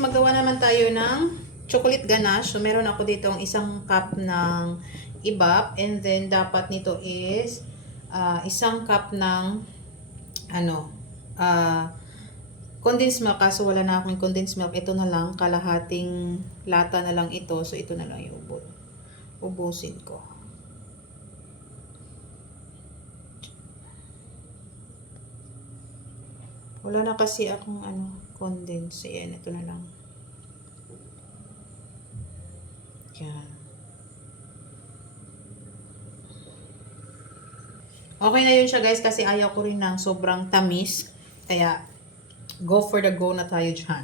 Magawa naman tayo ng chocolate ganache. So, meron ako dito ang isang cup ng ibap. And then, dapat nito is isang cup ng condensed milk. Kaso wala na akong condensed milk. Ito na lang. Kalahating lata na lang ito. So, ito na lang yung ubusin ko. Wala na kasi akong condense. Ayan, ito na lang. Yan. Okay na yun siya guys kasi ayaw ko rin ng sobrang tamis. Kaya, go for the go na tayo dyan.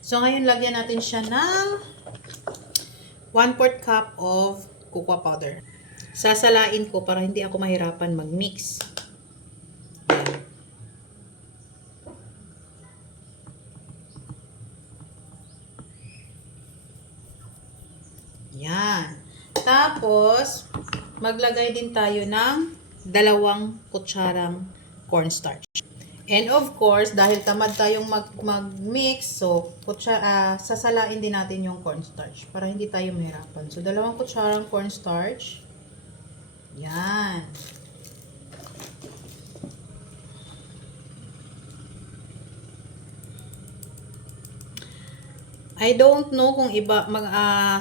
So, ngayon lagyan natin siya ng 1/4 cup of cocoa powder. Sasalain ko para hindi ako mahirapan mag-mix. Yan. Tapos, maglagay din tayo ng 2 kutsarang cornstarch. And of course, dahil tamad tayong mag-mix, so sasalain din natin yung cornstarch para hindi tayo mahirapan. So, 2 kutsarang cornstarch. Yan. I don't know kung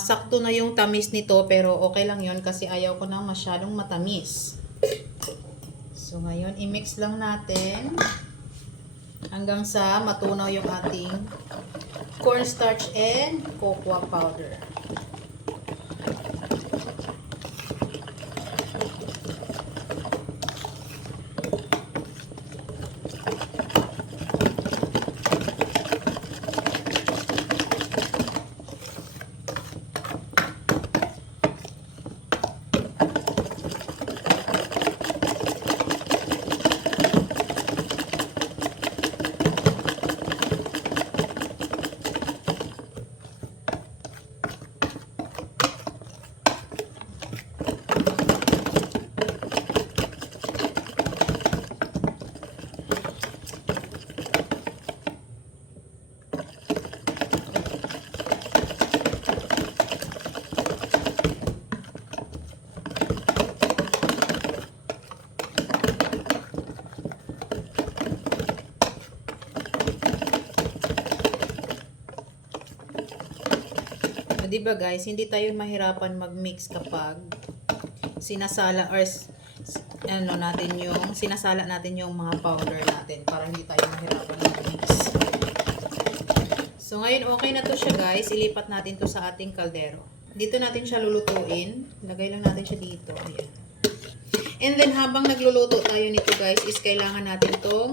sakto na yung tamis nito, pero okay lang yun kasi ayaw ko na masyadong matamis. So, ngayon, i-mix lang natin hanggang sa matunaw yung ating cornstarch and cocoa powder. Diba guys, hindi tayo mahirapan mag-mix kapag sinasala natin yung mga powder natin para hindi tayo mahirapan mag-mix. So ngayon okay na to siya guys, ilipat natin to sa ating kaldero. Dito natin siya lulutuin. Lagay lang natin siya dito. Ayan. And then habang nagluluto tayo nito guys, is kailangan natin tong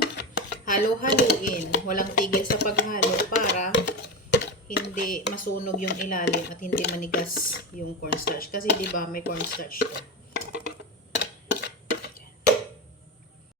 halo-haluin. Walang tigil sa paghalo para hindi masunog yung ilalim at hindi manigas yung cornstarch. Kasi di ba may cornstarch to.